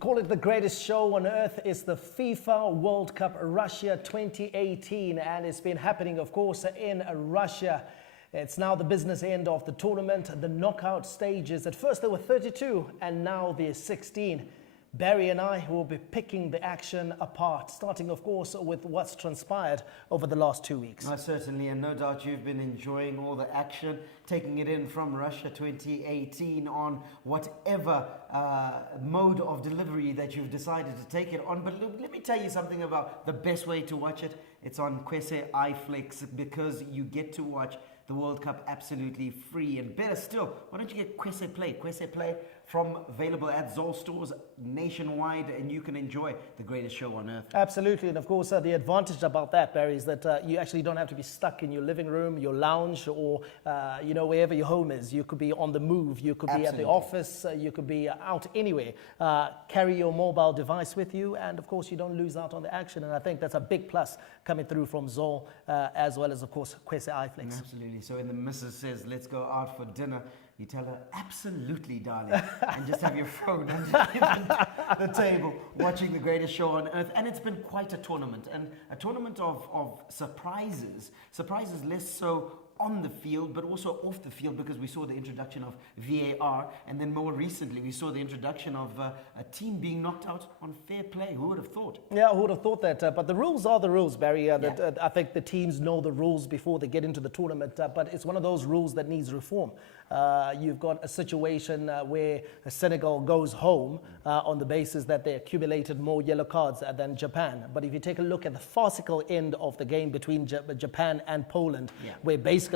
call it the greatest show on earth. It's the FIFA World Cup Russia 2018, and it's been happening, of course, in Russia. It's now the business end of the tournament, the knockout stages. At first there were 32, and now there's 16. Barry and I will be picking the action apart, starting, of course, with what's transpired over the last 2 weeks. Certainly, and no doubt you've been enjoying all the action, taking it in from Russia 2018 on whatever mode of delivery that you've decided to take it on. But let me tell you something about the best way to watch it. It's on Kwese iFlix, because you get to watch the World Cup absolutely free. And better still, why don't you get Kwese Play? Kwese Play available at Zol stores nationwide, and you can enjoy the greatest show on earth. Absolutely, and of course the advantage about that, Barry, is that you actually don't have to be stuck in your living room, your lounge, or wherever your home is. You could be on the move, you could be at the office, you could be out anywhere. Carry your mobile device with you, and of course you don't lose out on the action, and I think that's a big plus coming through from Zol, as well as, of course, Kwese iFlix. Absolutely. So when the missus says, let's go out for dinner, you tell her, absolutely, darling, and just have your phone underneath the table watching the greatest show on earth. And it's been quite a tournament, and a tournament of surprises less so on the field, but also off the field, because we saw the introduction of VAR, and then more recently we saw the introduction of a team being knocked out on fair play. Who would have thought? Yeah, who would have thought that? But the rules are the rules, Barry. I think the teams know the rules before they get into the tournament, but it's one of those rules that needs reform. You've got a situation where Senegal goes home on the basis that they accumulated more yellow cards than Japan. But if you take a look at the farcical end of the game between Japan and Poland, where basically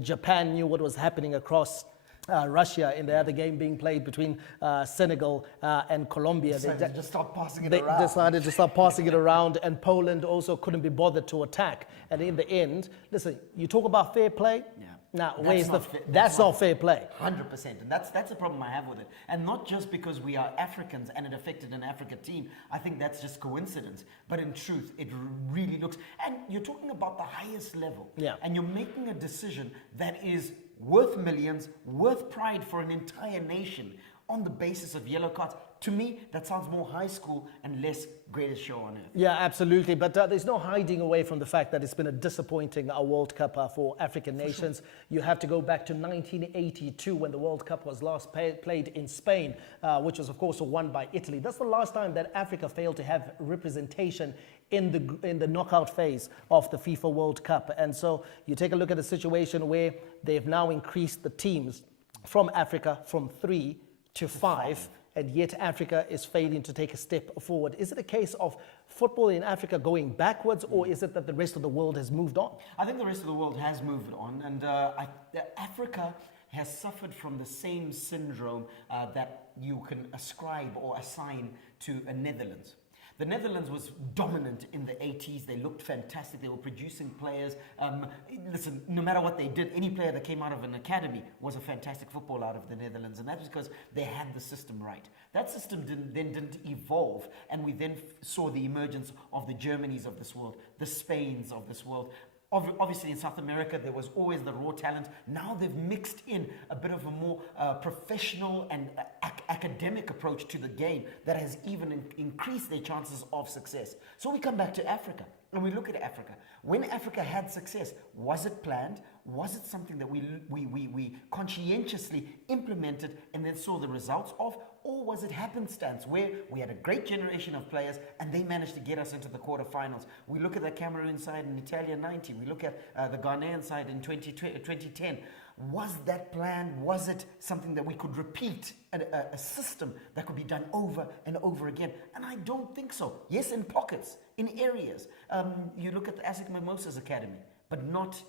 Japan knew what was happening across Russia in the other game being played between Senegal and Colombia. They decided to stop passing it around, and Poland also couldn't be bothered to attack. And in the end, listen, you talk about fair play. Now, that's not fair play. 100%, and that's the problem I have with it. And not just because we are Africans and it affected an Africa team. I think that's just coincidence. But in truth, it really looks. And you're talking about the highest level. And you're making a decision that is worth millions, worth pride for an entire nation, on the basis of yellow cards. To me, that sounds more high school and less greatest show on earth. Yeah, absolutely. But there's no hiding away from the fact that it's been a disappointing World Cup for African nations. Sure. You have to go back to 1982 when the World Cup was last played in Spain, which was, of course, won by Italy. That's the last time that Africa failed to have representation in the knockout phase of the FIFA World Cup. And so you take a look at the situation where they've now increased the teams from Africa from 3 to 5. And yet Africa is failing to take a step forward. Is it a case of football in Africa going backwards, or is it that the rest of the world has moved on? I think the rest of the world has moved on, and Africa has suffered from the same syndrome that you can ascribe or assign to Netherlands. The Netherlands was dominant in the 80s. They looked fantastic. They were producing players. Listen, no matter what they did, any player that came out of an academy was a fantastic footballer out of the Netherlands. And that was because they had the system right. That system didn't evolve. And we then saw the emergence of the Germanys of this world, the Spains of this world. Obviously, in South America, there was always the raw talent. Now they've mixed in a bit of a more professional and academic approach to the game that has even increased their chances of success. So we come back to Africa, and we look at Africa. When Africa had success, was it planned? Was it something that we conscientiously implemented and then saw the results of? Or was it happenstance, where we had a great generation of players and they managed to get us into the quarterfinals? We look at the Cameroon side in Italia 90. We look at the Ghanaian side in 2010. Was that planned? Was it something that we could repeat, a system that could be done over and over again? And I don't think so. Yes, in pockets, in areas. You look at the Asik Mimosas Academy, but not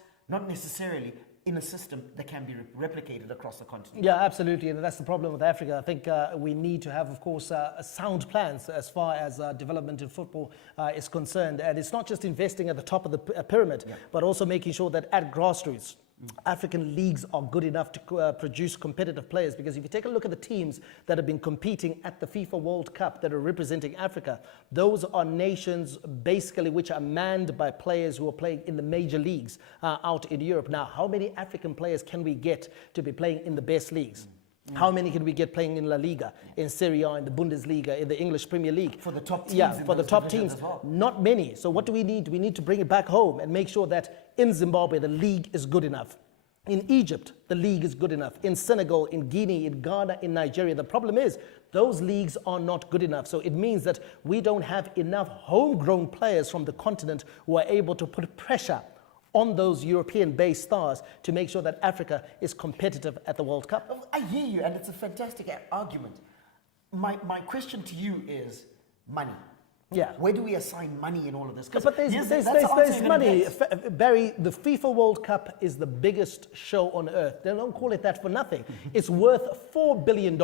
necessarily in a system that can be replicated across the continent. Yeah, absolutely, and that's the problem with Africa. I think we need to have, of course, sound plans as far as development in football is concerned. And it's not just investing at the top of the pyramid, but also making sure that at grassroots, African leagues are good enough to produce competitive players, because if you take a look at the teams that have been competing at the FIFA World Cup that are representing Africa, those are nations basically which are manned by players who are playing in the major leagues out in Europe. Now, how many African players can we get to be playing in the best leagues? How many can we get playing in La Liga, in Serie A, in the Bundesliga, in the English Premier League? For the top teams. Yeah, in for the those top divisions teams. as well. Not many. So what do we need? We need to bring it back home and make sure that in Zimbabwe, the league is good enough. In Egypt, the league is good enough. In Senegal, in Guinea, in Ghana, in Nigeria, the problem is those leagues are not good enough. So it means that we don't have enough homegrown players from the continent who are able to put pressure on those European-based stars to make sure that Africa is competitive at the World Cup. I hear you, and it's a fantastic argument. My question to you is money. Yeah. Where do we assign money in all of this? 'Cause But there's that's the answer there's you're money. gonna get. Barry, the FIFA World Cup is the biggest show on earth. They don't call it that for nothing. It's worth $4 billion.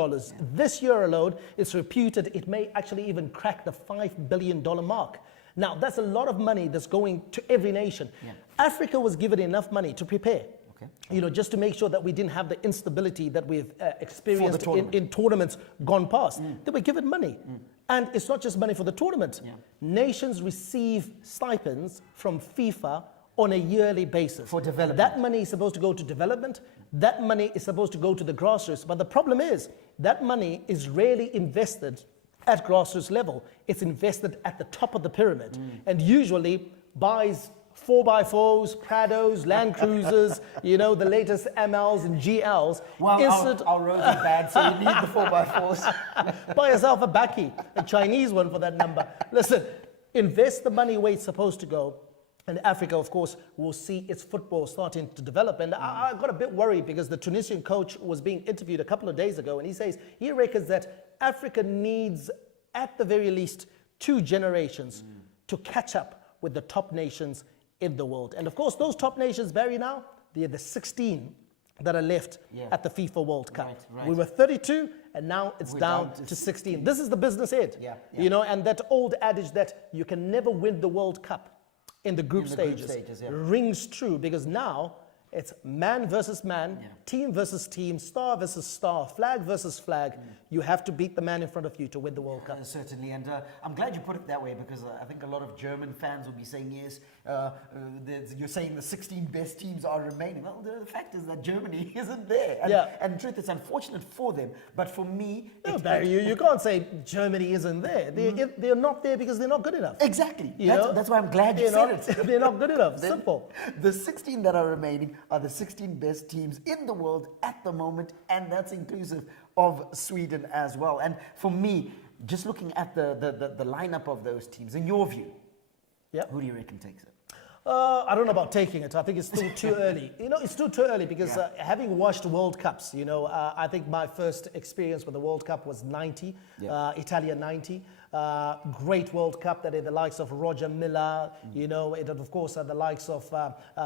This year alone, it's reputed it may actually even crack the $5 billion mark. Now, that's a lot of money that's going to every nation. Yeah. Africa was given enough money to prepare. Okay. You know, just to make sure that we didn't have the instability that we've experienced tournament. in tournaments gone past. They were given money. And it's not just money for the tournament. Yeah. Nations receive stipends from FIFA on a yearly basis. For development. That money is supposed to go to development. That money is supposed to go to the grassroots. But the problem is that money is rarely invested at grassroots level. It's invested at the top of the pyramid and usually buys 4x4s, Prados, Land Cruisers, you know, the latest MLs and GLs. Well, our roads are bad, so you need the 4x4s. Buy yourself a Baki, a Chinese one for that number. Listen, invest the money where it's supposed to go. And Africa, of course, will see its football starting to develop. And I got a bit worried because the Tunisian coach was being interviewed a couple of days ago, and he says he reckons that Africa needs, at the very least, 2 generations to catch up with the top nations in the world. And of course, those top nations, Barry, now, they're the 16 that are left at the FIFA World Cup. Right. We were 32, and now it's We're down down to to 16. This is the business end. Yeah. You know, and that old adage that you can never win the World Cup in the group In the group stages, stages, rings true, because now it's man versus man, team versus team, star versus star, flag versus flag. You have to beat the man in front of you to win the World Cup. Certainly, and I'm glad you put it that way, because I think a lot of German fans will be saying, yes, you're saying the 16 best teams are remaining. Well, the fact is that Germany isn't there. And, and in truth, it's unfortunate for them, but for me... No, Barry, you can't say Germany isn't there. They're not there because they're not good enough. Exactly. That's why I'm glad you said it. They're not good enough. Simple. The 16 that are remaining are the 16 best teams in the world at the moment, and that's inclusive of Sweden as well. And for me, just looking at the lineup of those teams, in your view, who do you reckon takes it? I don't know about taking it. I think it's still too early. You know, it's still too early because having watched World Cups, you know, I think my first experience with the World Cup was 90, Italia 90. Great World Cup that had the likes of Roger Milla, you know, it had, of course, the likes of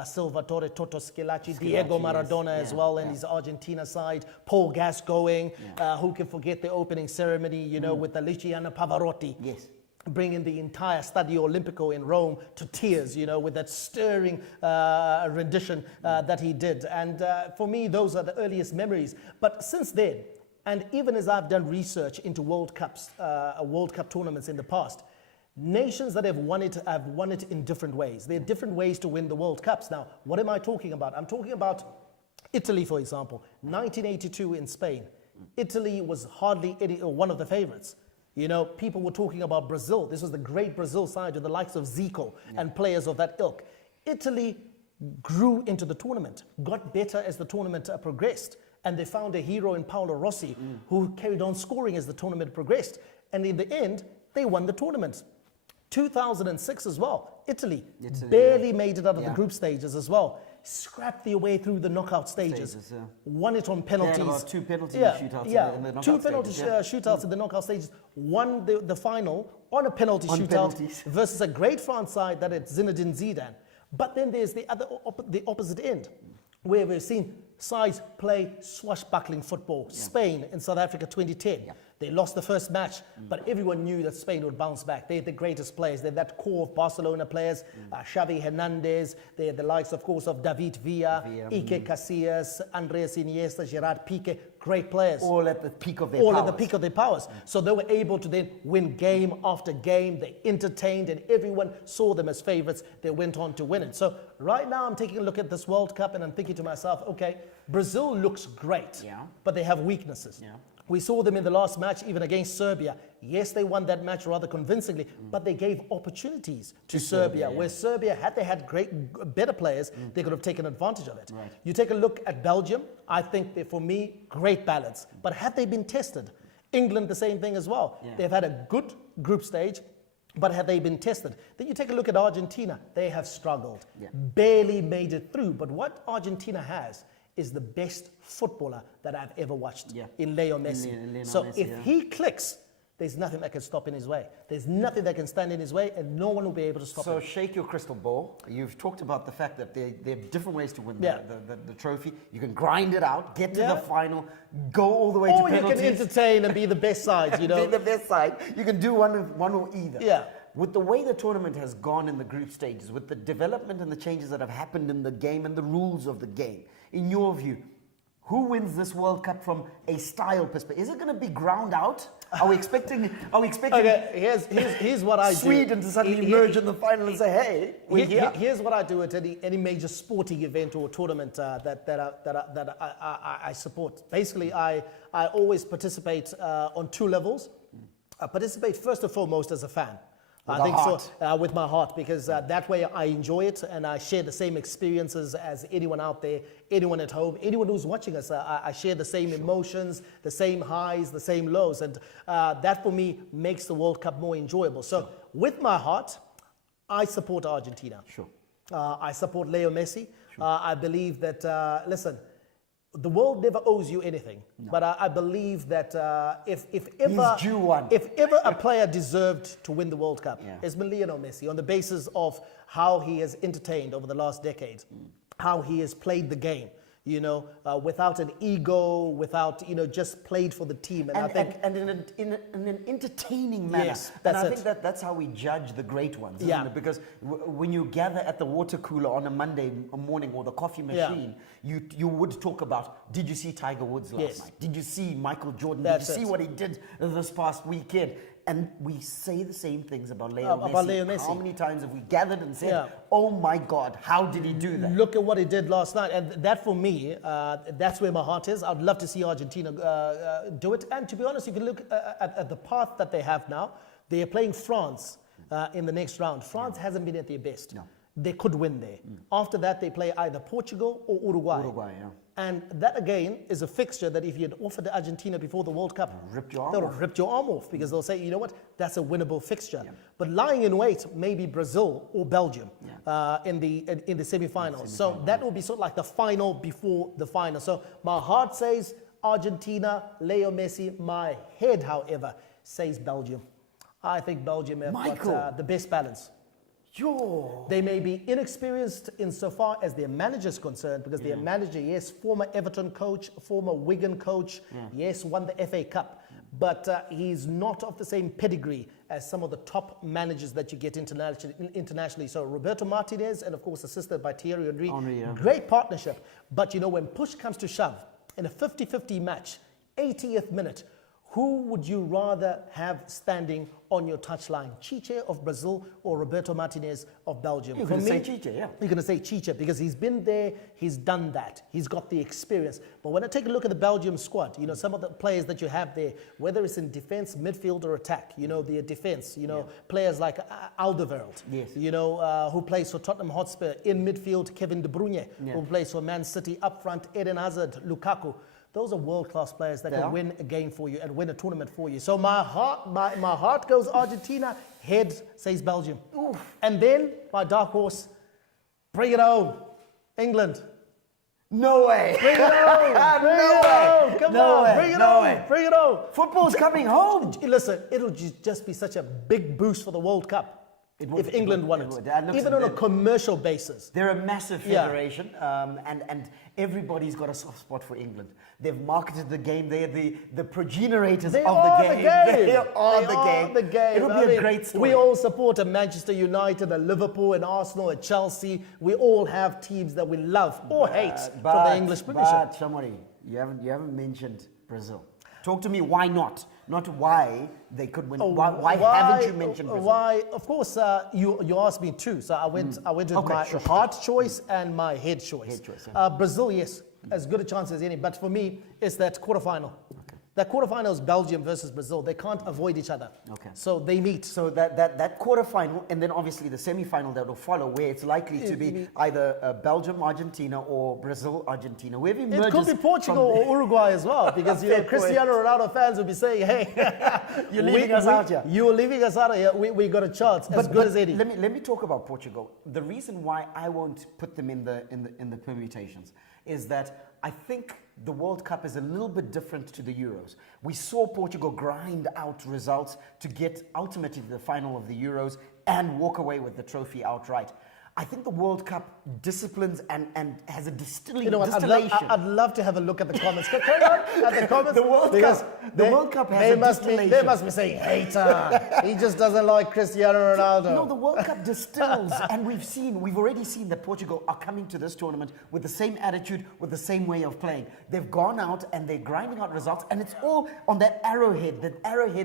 Salvatore Toto Schillaci, Diego Maradona as well, and his Argentina side, Paul Gascoigne, who can forget the opening ceremony, you know, with the Luciano Pavarotti. Yes. Bringing the entire Stadio Olimpico in Rome to tears, you know, with that stirring rendition that he did. And for me, those are the earliest memories. But since then, and even as I've done research into World Cups, World Cup tournaments in the past, nations that have won it in different ways. There are different ways to win the World Cups. Now, what am I talking about? I'm talking about Italy, for example. 1982 in Spain. Italy was hardly one of the favorites. You know, people were talking about Brazil. This was the great Brazil side with the likes of Zico and players of that ilk. Italy grew into the tournament, got better as the tournament progressed, and they found a hero in Paolo Rossi who carried on scoring as the tournament progressed. And in the end, they won the tournament. 2006 as well, Italy barely made it out of the group stages as well. Scrapped their way through the knockout stages, won it on penalties. About 2 penalty shootouts in the knockout 2 penalty stages, shootouts in the knockout stages, won the final on a penalty shootout versus a great France side that had Zinedine Zidane. But then there's the opposite end, where we've seen sides play swashbuckling football. Spain in South Africa 2010. They lost the first match, but everyone knew that Spain would bounce back. They had the greatest players. They had that core of Barcelona players, Xavi Hernandez. They had the likes, of course, of David Villa, Iker Casillas, Andres Iniesta, Gerard Piqué. Great players. All at the peak of their all powers. at the peak of their powers. So they were able to then win game after game. They entertained, and everyone saw them as favorites. They went on to win it. So right now I'm taking a look at this World Cup and I'm thinking to myself, okay, Brazil looks great, but they have weaknesses. We saw them in the last match, even against Serbia. Yes, they won that match rather convincingly, but they gave opportunities to Serbia, where Serbia, had they had better players, they could have taken advantage of it. Right. You take a look at Belgium, I think they, for me, great balance. But had they been tested? England, the same thing as well. They've had a good group stage, but have they been tested? Then you take a look at Argentina. They have struggled, barely made it through. But what Argentina has is the best footballer that I've ever watched in Leo Messi. So if he clicks, there's nothing that can stop in his way. There's nothing that can stand in his way, and no one will be able to stop him. So shake your crystal ball. You've talked about the fact that there are different ways to win the trophy. You can grind it out, get to the final, go all the way to penalties. Or you can entertain and be the best side, you know. Be the best side. You can do one or either. Yeah. With the way the tournament has gone in the group stages, with the development and the changes that have happened in the game and the rules of the game, in your view, who wins this World Cup from a style perspective? Is it going to be ground out? Are we expecting? Okay, here's what I do. Sweden to suddenly emerge in the final and say, "Hey, we're here." Here's what I do at any major sporting event or tournament that I support. Basically, I always participate on two levels. I participate first and foremost as a fan. With my heart, because that way I enjoy it and I share the same experiences as anyone out there, anyone at home, anyone who's watching us. I share the same emotions, the same highs, the same lows, and that for me makes the World Cup more enjoyable. So with my heart, I support Argentina. I support Leo Messi. I believe that, listen, the world never owes you anything, but I believe that if ever a player deserved to win the World Cup, it's been Lionel Messi, on the basis of how he has entertained over the last decade, how he has played the game, you know, without an ego, without, you know, just played for the team. And I think in an entertaining manner. Yes, and I that's think that's how we judge the great ones, isn't Yeah. it? Because when you gather at the water cooler on a Monday morning or the coffee machine, you would talk about, did you see Tiger Woods last night? Did you see Michael Jordan? That's did you see it. what he did this past weekend? And we say the same things about Leo Messi. How many times have we gathered and said, oh my God, how did he do that? Look at what he did last night. And that for me, that's where my heart is. I'd love to see Argentina do it. And to be honest, you can look at the path that they have now. They are playing France in the next round. France hasn't been at their best. No. They could win there. After that, they play either Portugal or Uruguay. And that, again, is a fixture that if you had offered Argentina before the World Cup, they'll rip your arm off, because they'll say, you know what, that's a winnable fixture. But lying in wait, maybe Brazil or Belgium in the semi-finals. So that will be sort of like the final before the final. So my heart says Argentina, Leo Messi. My head, however, says Belgium. I think Belgium have got the best balance. They may be inexperienced insofar as their manager is concerned, because their manager, yes, former Everton coach, former Wigan coach, yes, won the FA Cup, but he's not of the same pedigree as some of the top managers that you get internationally. So Roberto Martinez, and of course assisted by Thierry Henry, great partnership. But you know, when push comes to shove, in a 50-50 match, 80th minute, who would you rather have standing on your touchline? Chiche of Brazil or Roberto Martinez of Belgium? You're going to say Chiche, You're going to say Chiche, because he's been there, he's done that, he's got the experience. But when I take a look at the Belgium squad, you know, some of the players that you have there, whether it's in defense, midfield, or attack, you know, their defense, you know, players like Alderweireld, you know, who plays for Tottenham Hotspur. In midfield, Kevin De Bruyne, who plays for Man City. Up front, Eden Hazard, Lukaku. Those are world-class players that can win a game for you and win a tournament for you. So my heart goes Argentina, head says Belgium. Oof. And then my dark horse, bring it home, England. No way. Bring it home. Bring it home. Come on, bring it home. Bring it home. Football's coming home. Listen, it'll just be such a big boost for the World Cup. if England won it, even on a commercial basis. They're a massive federation, and everybody's got a soft spot for England. They've marketed the game. They're the progenitors of the game. They are the game. It'll be a great story. We all support a Manchester United, a Liverpool, an Arsenal, a Chelsea. We all have teams that we love or hate from the English Premiership. But Shamari, you haven't mentioned Brazil. Talk to me. Why not? Not why they could win. Why haven't you mentioned Brazil? Why? Of course, you asked me too. So I went with my heart choice and my head choice. Brazil, yes, as good a chance as any. But for me, it's that quarterfinal. That quarterfinal is Belgium versus Brazil. They can't avoid each other. So they meet. So that quarterfinal, and then obviously the semi-final that will follow, where it's likely to be either Belgium, Argentina, or Brazil, Argentina. Wherever it could be Portugal or Uruguay as well, because Cristiano Ronaldo fans will be saying, "Hey, you're leaving us out here. You're leaving us out of here. We got a chance as good as any." Let me talk about Portugal. The reason why I won't put them in the permutations is that I think the World Cup is a little bit different to the Euros. We saw Portugal grind out results to get ultimately to the final of the Euros and walk away with the trophy outright. I think the World Cup disciplines and has a distillation. I'd love to have a look at the comments. Carry on at the comments. The World Cup has a distillation. They must be saying, hater. He just doesn't like Cristiano Ronaldo. No, the World Cup distills, and we've already seen that Portugal are coming to this tournament with the same attitude, with the same way of playing. They've gone out and they're grinding out results, and it's all on that arrowhead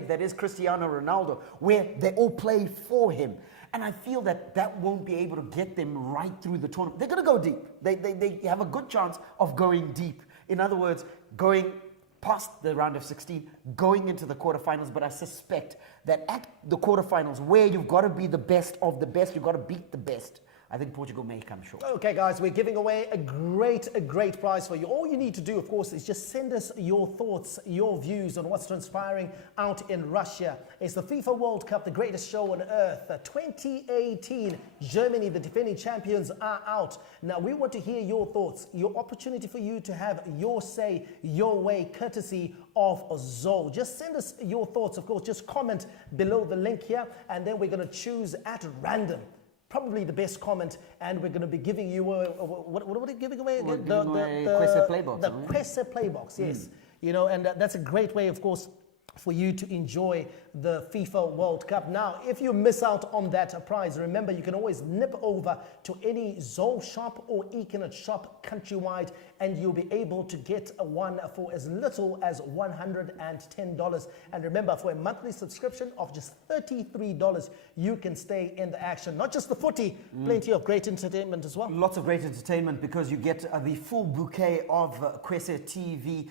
that is Cristiano Ronaldo, where they all play for him. And I feel that won't be able to get them right through the tournament. They're going to go deep. They have a good chance of going deep. In other words, going past the round of 16, going into the quarterfinals. But I suspect that at the quarterfinals, where you've got to be the best of the best, you've got to beat the best, I think Portugal may come short. Okay, guys, we're giving away a great prize for you. All you need to do, of course, is just send us your thoughts, your views on what's transpiring out in Russia. It's the FIFA World Cup, the greatest show on earth. 2018, Germany, the defending champions, are out. Now, we want to hear your thoughts, your opportunity for you to have your say, your way, courtesy of Zoe. Just send us your thoughts, of course. Just comment below the link here, and then we're going to choose at random probably the best comment, and we're going to be giving you what are we giving away again? The Kwese Playbox. The Kwese Playbox, yes. You know, and that's a great way, of course, for you to enjoy the FIFA World Cup. Now, if you miss out on that prize, remember you can always nip over to any Zoe shop or Econet shop countrywide, and you'll be able to get one for as little as $110. And remember, for a monthly subscription of just $33, you can stay in the action. Not just the footy, plenty of great entertainment as well. Lots of great entertainment, because you get the full bouquet of Kwese TV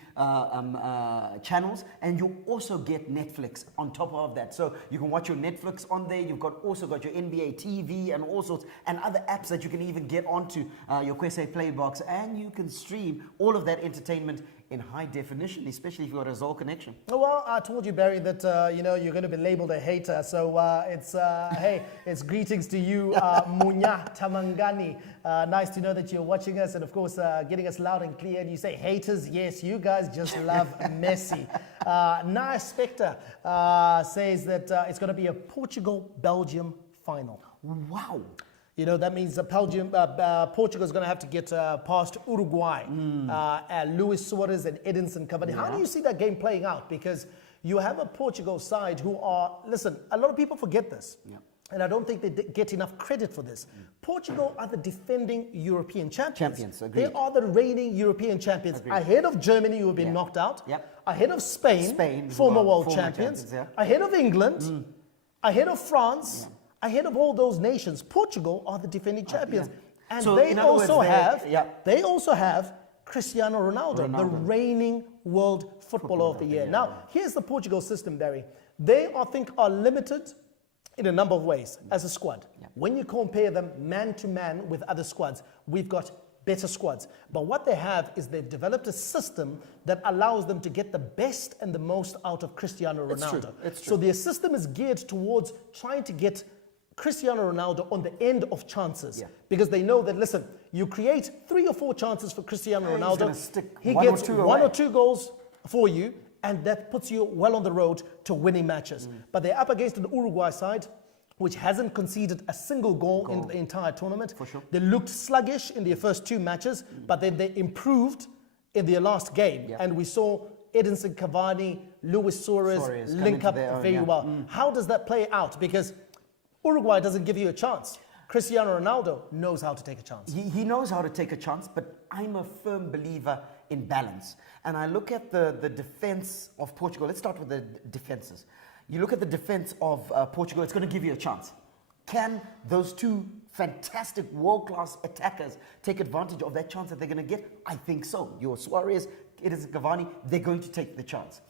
channels, and you also get Netflix on top of that. So you can watch your Netflix on there. You've also got your NBA TV and all sorts, and other apps that you can even get onto your Kwese Playbox, and you can stream all of that entertainment in high definition, especially if you've got a Zoll connection. Well, I told you, Barry, that you know, you're going to be labeled a hater. So it's hey, it's greetings to you, Munya Tamangani. Nice to know that you're watching us, and of course, getting us loud and clear. And you say haters, yes, you guys just love Messi. Naya Spector says that it's going to be a Portugal-Belgium final. Wow. You know, that means Portugal is going to have to get past Uruguay. Luis Suarez and Edinson Cavani. Yeah. How do you see that game playing out? Because you have a Portugal side who are, listen, a lot of people forget this. Yeah. And I don't think they get enough credit for this. Portugal are the defending European champions. Agreed. They are the reigning European champions. Agreed. Ahead of Germany, who have been knocked out. Yep. Ahead of Spain, former world champions. Ahead of England. Ahead of France. Yeah. Ahead of all those nations. Portugal are the defending champions. And so they also have Cristiano Ronaldo, the reigning world footballer of the year. Now, here's the Portugal system, Barry. They, I think, are limited in a number of ways as a squad. Yeah. When you compare them man to man with other squads, we've got better squads. But what they have is they've developed a system that allows them to get the best and the most out of Cristiano Ronaldo. It's true. So their system is geared towards trying to get Cristiano Ronaldo on the end of chances, because they know that, listen, you create 3 or 4 chances for Cristiano Ronaldo, he gets one or two goals for you, and that puts you well on the road to winning matches. But they're up against an Uruguay side which hasn't conceded a single goal in the entire tournament. For sure. They looked sluggish in their first 2 matches, but then they improved in their last game. Yeah. And we saw Edinson Cavani, Luis Suarez link up very well. How does that play out? Because Uruguay doesn't give you a chance. Cristiano Ronaldo knows how to take a chance. He knows how to take a chance, but I'm a firm believer in balance. And I look at the defense of Portugal. Let's start with the defenses. You look at the defense of Portugal, it's going to give you a chance. Can those 2 fantastic world-class attackers take advantage of that chance that they're going to get? I think so. Your Suarez, it is Cavani, they're going to take the chance.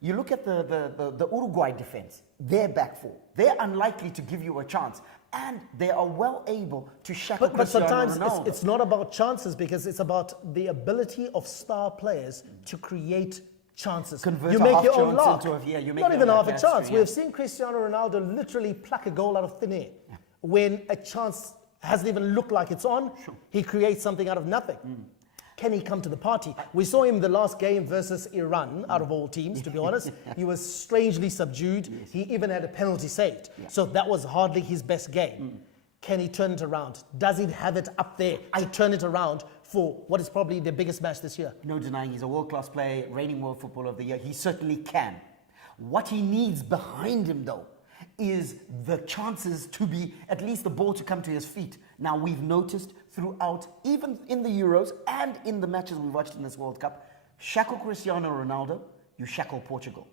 You look at the Uruguay defense, their back four. They're unlikely to give you a chance. And they are well able to shackle Cristiano sometimes Ronaldo. it's not about chances, because it's about the ability of star players to create chances. Convert you a make half your own chance luck. into a- you make Not your even own half luck, a that's chance. true, We've seen Cristiano Ronaldo literally pluck a goal out of thin air. When a chance hasn't even looked like it's on, he creates something out of nothing. Can he come to the party? We saw him the last game versus Iran, out of all teams, to be honest. He was strangely subdued. He even had a penalty saved. So that was hardly his best game. Can he turn it around? Does he have it up there to turn it around for what is probably the biggest match this year? No denying he's a world-class player, reigning World Footballer of the Year. He certainly can. What he needs behind him, though, is the chances to be, at least the ball to come to his feet. Now, we've noticed throughout, even in the Euros and in the matches we've watched in this World Cup, shackle Cristiano Ronaldo, you shackle Portugal.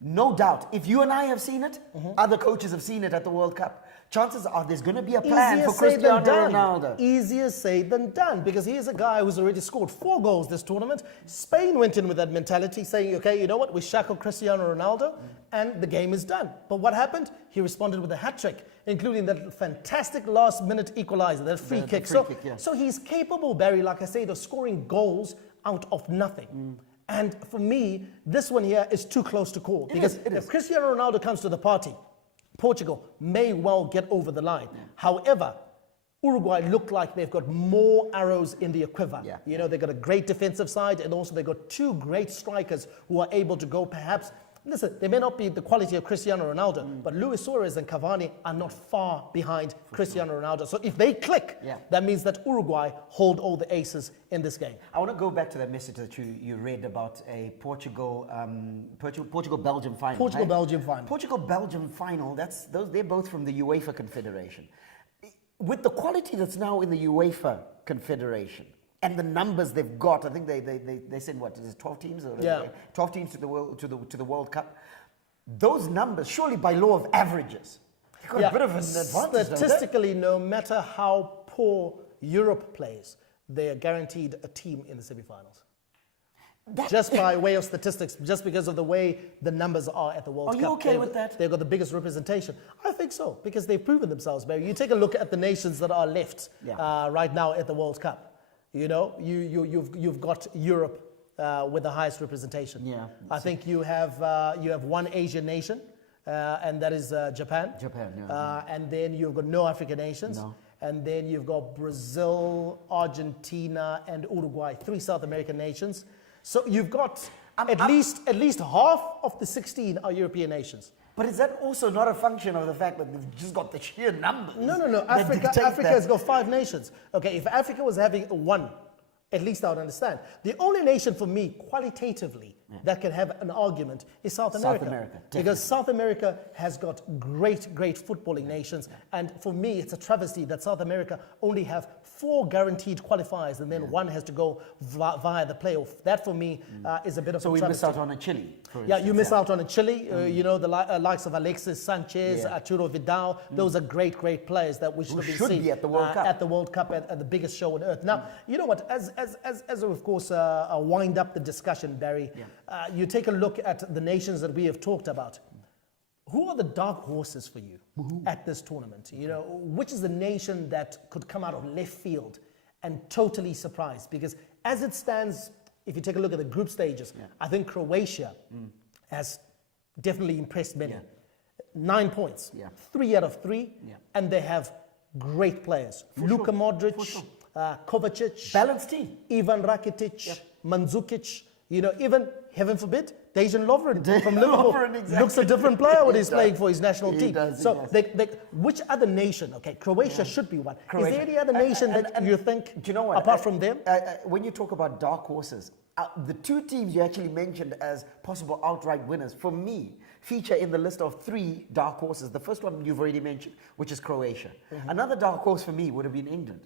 No doubt, if you and I have seen it, other coaches have seen it at the World Cup. Chances are there's going to be a plan for Cristiano Ronaldo. Easier said than done, because he is a guy who's already scored 4 goals this tournament. Spain went in with that mentality, saying, okay, you know what, we shackle Cristiano Ronaldo and the game is done. But what happened? He responded with a hat-trick, including that fantastic last-minute equalizer, that free kick. So he's capable, Barry, like I said, of scoring goals out of nothing. And for me, this one here is too close to call. Because if Cristiano Ronaldo comes to the party, Portugal may well get over the line. However, Uruguay look like they've got more arrows in the quiver. You know, they've got a great defensive side, and also they've got 2 great strikers who are able to go perhaps. Listen, they may not be the quality of Cristiano Ronaldo, but Luis Suarez and Cavani are not far behind Cristiano Ronaldo. So if they click, that means that Uruguay hold all the aces in this game. I want to go back to that message that you read about a Portugal-Belgium final. Portugal-Belgium final. Portugal-Belgium final, they're both from the UEFA Confederation. With the quality that's now in the UEFA Confederation, and the numbers they've got, I think they said what, is it 12 teams? Or 12 teams to the World Cup. Those numbers, surely by law of averages, they've got a bit of an advantage. Statistically, no matter how poor Europe plays, they are guaranteed a team in the semi-finals. Just by way of statistics, just because of the way the numbers are at the World Cup. Are you okay with that? They've got the biggest representation. I think so, because they've proven themselves, Barry. You take a look at the nations that are left right now at the World Cup. You know, you've got Europe with the highest representation. I think you have 1 Asian nation, and that is Japan. And then you've got no African nations. And then you've got Brazil, Argentina, and Uruguay, 3 South American nations. So you've got at least half of the 16 are European nations. But is that also not a function of the fact that they've just got the sheer numbers? No. Africa has got 5 nations. Okay, if Africa was having 1, at least I would understand. The only nation for me, qualitatively, that can have an argument is South America. Because South America has got great footballing nations. And for me, it's a travesty that South America only have 4 guaranteed qualifiers, and then 1 has to go via the playoff. That for me is a bit of a travesty. So we miss out on a Chile, for instance. You miss out on a Chile. You know, the likes of Alexis Sanchez, Arturo Vidal. Those are great players that we should have been seeing at the World Cup. At the World Cup, at the biggest show on earth. Now, you know what? As we, of course, wind up the discussion, Barry, you take a look at the nations that we have talked about. Who are the dark horses for you at this tournament? You know, which is the nation that could come out of left field and totally surprise? Because as it stands, if you take a look at the group stages, I think Croatia has definitely impressed many. 9 points, 3 out of 3, and they have great players. Luka Modric, Kovacic, balanced team. Ivan Rakitic, Mandzukic. You know, even, heaven forbid, Dejan Lovren from Liverpool Lovren, exactly. looks a different player when He he's does. playing for his national He team. does, he So, does. which other nation? Okay, Croatia should be one. Is Croatia. there any other nation that you think, do you know what? apart from them? When you talk about dark horses, the two teams you actually mentioned as possible outright winners, for me, feature in the list of 3 dark horses. The first one you've already mentioned, which is Croatia. Another dark horse for me would have been England.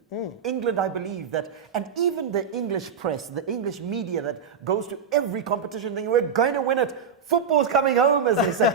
England, I believe that, and even the English press, the English media that goes to every competition thinking we're going to win it. Football's coming home, as they say.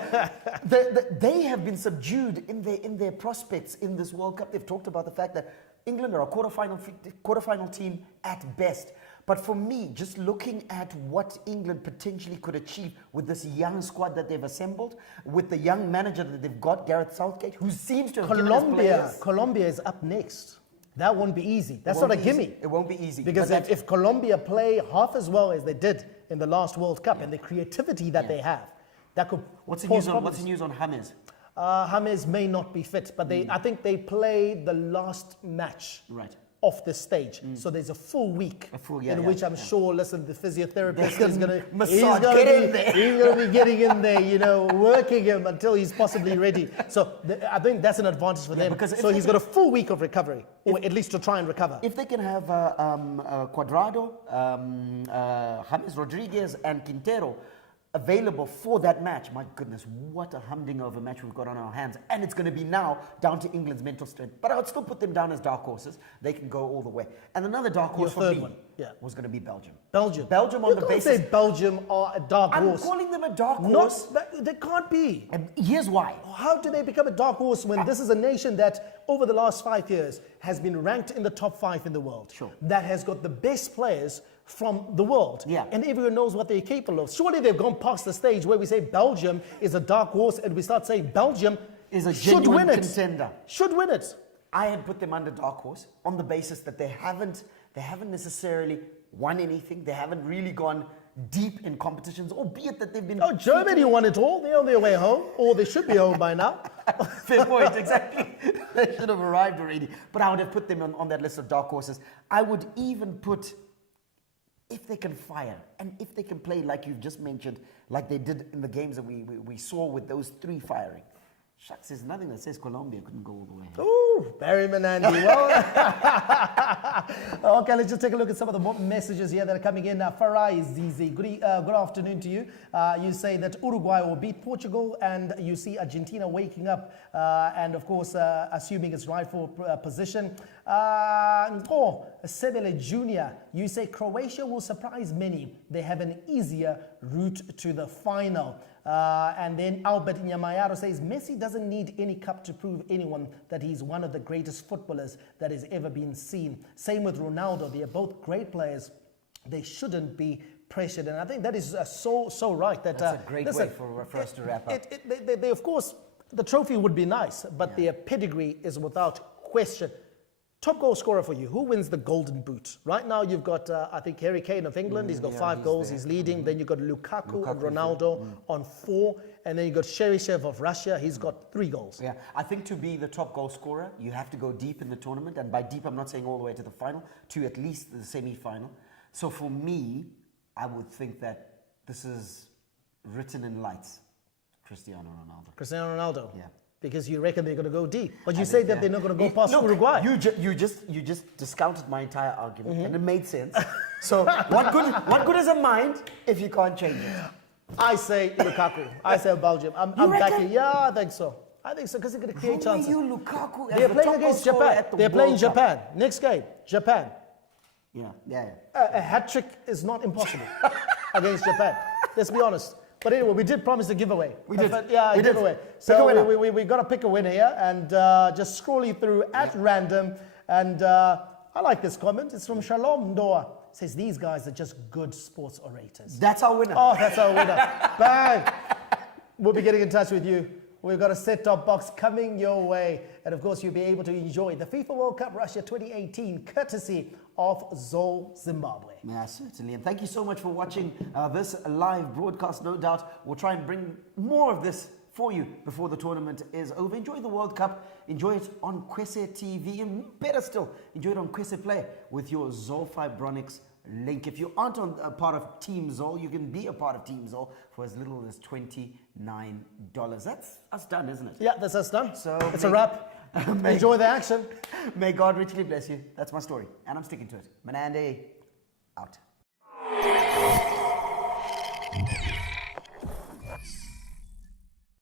They have been subdued in their prospects in this World Cup. They've talked about the fact that England are a quarterfinal team at best. But for me, just looking at what England potentially could achieve with this young squad that they've assembled, with the young manager that they've got, Gareth Southgate, who seems to have given his players... Colombia is up next. That won't be easy. That's not a gimme. It won't be easy. Because if Colombia play half as well as they did in the last World Cup and the creativity that they have, that could What's the cause news on James? James may not be fit, but I think they play the last match. Right. Off the stage. So there's a full week in which I'm sure, listen, the physiotherapist is going to be getting in there, you know, working him until he's possibly ready. So I think that's an advantage for them. Because so he's got a full week of recovery, or at least to try and recover. If they can have Cuadrado, James Rodriguez and Quintero available for that match, my goodness, what a humdinger of a match we've got on our hands. And it's going to be now down to England's mental strength. But I would still put them down as dark horses. They can go all the way. And another dark horse for me was going to be Belgium. Belgium on the basis... You can't say Belgium are a dark horse. I'm calling them a dark horse. They can't be. And here's why. How do they become a dark horse when this is a nation that over the last 5 years has been ranked in the top 5 in the world? Sure. That has got the best players from the world. Yeah. And everyone knows what they're capable of. Surely they've gone past the stage where we say Belgium is a dark horse and we start saying Belgium is a should win it. Contender. Should win it. I had put them under dark horse on the basis that they haven't necessarily won anything. They haven't really gone deep in competitions, albeit that they've been... Oh, Germany won it all. They're on their way home, or they should be home by now. Fair point, exactly. They should have arrived already. But I would have put them on that list of dark horses. I would even put... if they can fire and if they can play like you've just mentioned, like they did in the games that we saw with those 3 firing. Shucks, there's nothing that says Colombia couldn't go all the way. Ooh, Barry Menandi. Well, okay, let's just take a look at some of the messages here that are coming in. Farai Zizi, good afternoon to you. You say that Uruguay will beat Portugal, and you see Argentina waking up, and of course, assuming its rightful position. Sebele Jr., you say Croatia will surprise many. They have an easier route to the final. And then Albert Nyamayaro says, Messi doesn't need any cup to prove anyone that he's one of the greatest footballers that has ever been seen. Same with Ronaldo. They are both great players. They shouldn't be pressured. And I think that is so right. That's a great way for us to wrap up. They, of course, the trophy would be nice, but their pedigree is without question. Top goal scorer for you. Who wins the Golden Boot? Right now, you've got, I think, Harry Kane of England. He's got 5 goals. He's leading. Then you've got Lukaku and Ronaldo on 4. And then you've got Cheryshev of Russia. He's got 3 goals. Yeah, I think to be the top goal scorer, you have to go deep in the tournament. And by deep, I'm not saying all the way to the final, to at least the semi-final. So for me, I would think that this is written in lights. Cristiano Ronaldo. Cristiano Ronaldo? Yeah. Because you reckon they're going to go deep. But you say that they're not going to go past Uruguay. You just discounted my entire argument, and it made sense. So what good is a mind if you can't change it? I say Lukaku. I say Belgium. I'm backing. Yeah, I think so. Because they're going to create chances. Lukaku they're playing against Japan. They're playing Japan. Next game, Japan. Yeah. A hat trick is not impossible against Japan. Let's be honest. But anyway, we did promise a giveaway. We did. A giveaway. So we got to pick a winner here, and just scrolling through at random. And I like this comment. It's from Shalom Doa. It says, these guys are just good sports orators. That's our winner. Oh, that's our winner. Bang! We'll be getting in touch with you. We've got a set-top box coming your way. And of course, you'll be able to enjoy the FIFA World Cup Russia 2018 courtesy of Zol Zimbabwe. Yeah, certainly. And thank you so much for watching this live broadcast. No doubt we'll try and bring more of this for you before the tournament is over. Enjoy the World Cup. Enjoy it on Kwese TV. And better still, enjoy it on Kwese Play with your Zol Fibronics link. If you aren't on a part of Team Zol, you can be a part of Team Zol for as little as $29. That's us done, isn't it? Yeah, that's us done. So it's a wrap. Enjoy the action. May God richly bless you. That's my story, and I'm sticking to it. Manande, out.